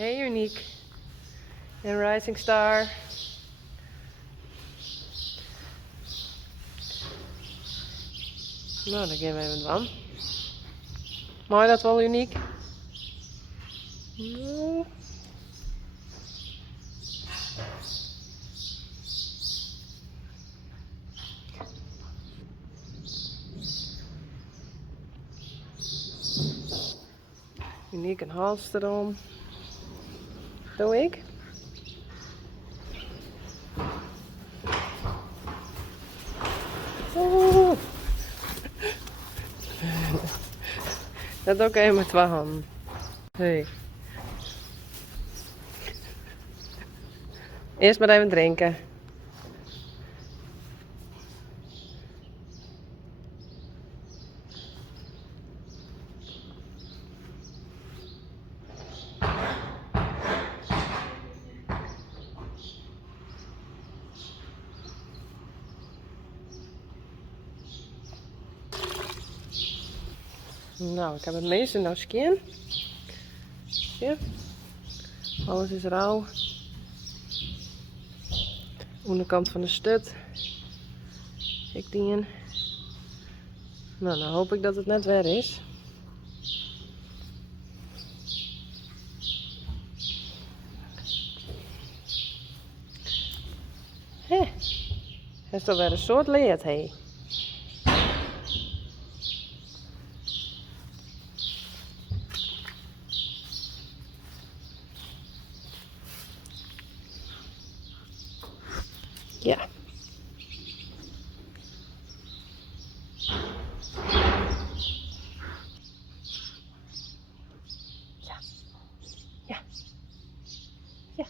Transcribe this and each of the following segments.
Hey Uniek. En Rising Star. Nou, dan gaan we even aan. Mooi dat wel, Uniek. Nou. Uniek een hals erom. Doe ik. Oeh. Dat ook even met twee handen. Hey. Eerst maar even drinken. Nou, ik heb het meeste nou skin. Ja. Alles is rauw. Onderkant van de stut. Ik die in. Nou, dan hoop ik dat het net weer is. Hé, het is toch weer een soort leert, hé. Ja. Ja. Ja. Ja.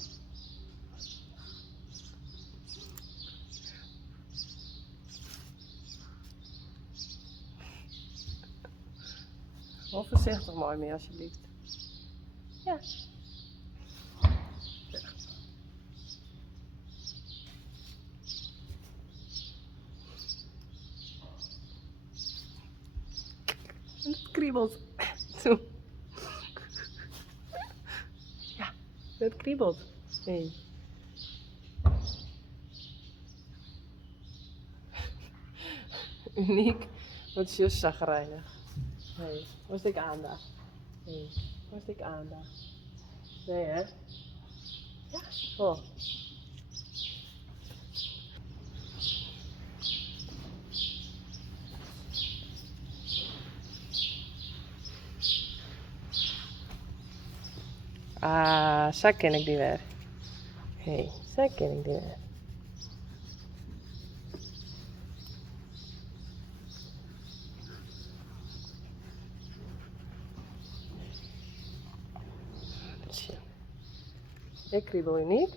Wel voorzichtig mooi mee alsjeblieft. Ja. Ja. Het kriebelt. Zo. Ja, het kriebelt. Nee. Uniek. Wat is je zagrijnig. Nee, was ik aandacht? Nee, was ik aandacht? Nee hè? Ja, oh. Ah, zo ken ik die weer. Hé, zo ken ik die weer. Ik kriebel Uniek.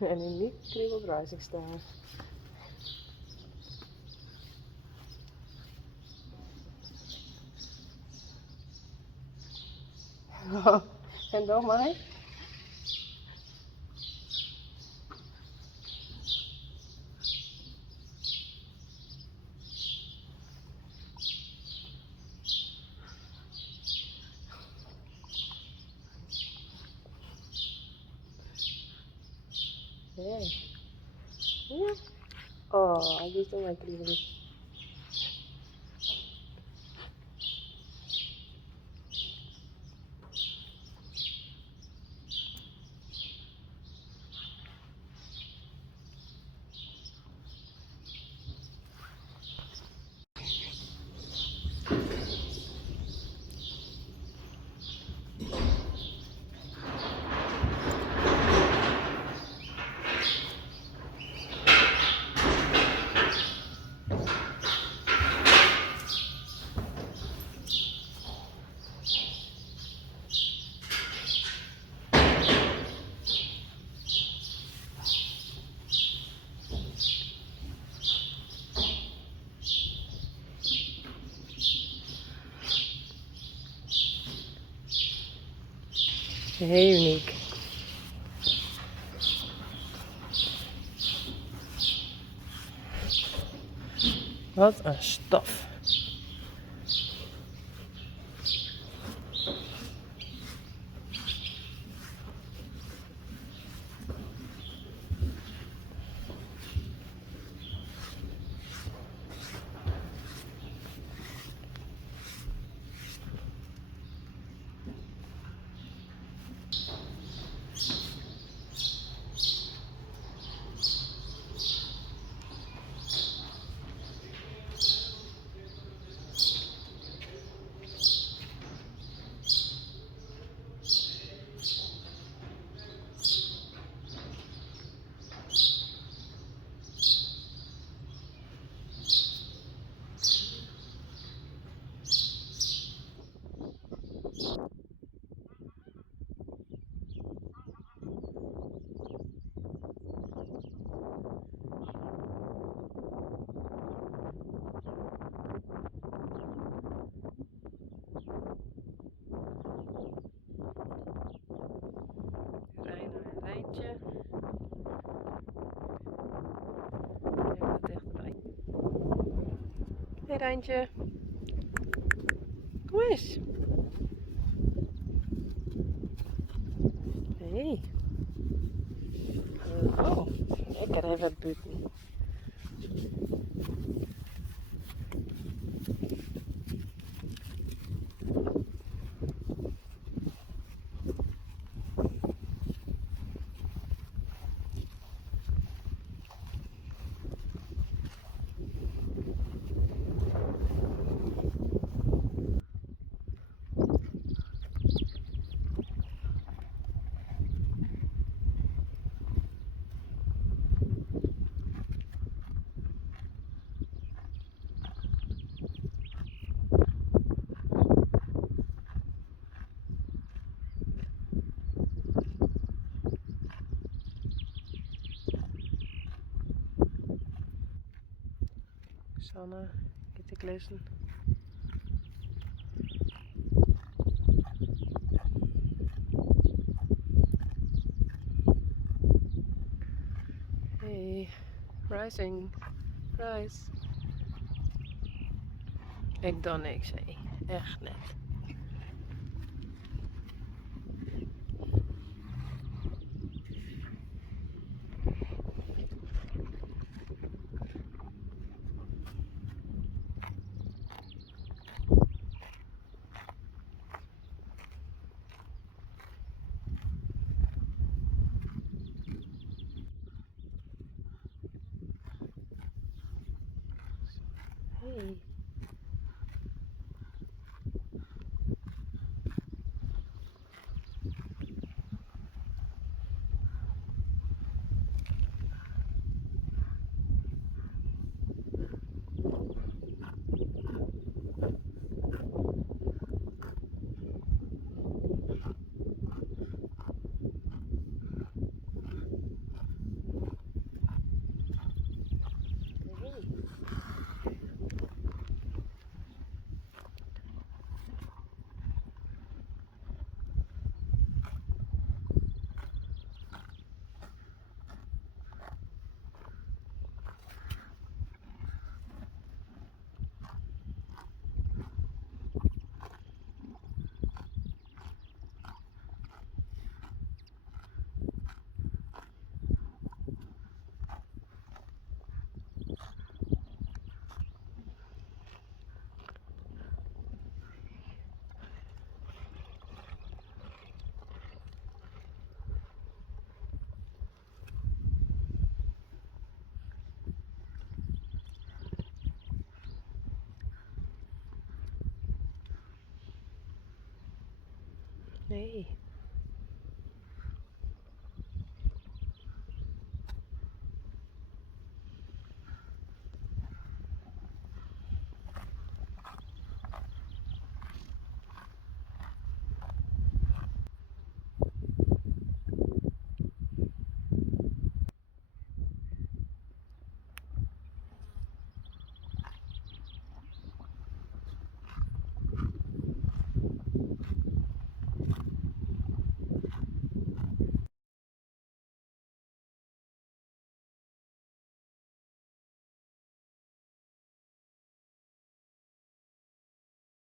En Uniek kriebelt Rising Star. Oh, en dan mij? Nee. Ja. Oh, hij is toch mijn kriebel. Heel Uniek. Wat een stof. Geintje. Kom eens. Hey. Oh, lekker even buiten. Sanne, geht ik lezen. Hey, rising, rise. Ik doe niks, hé. Echt net. Hey. Hey.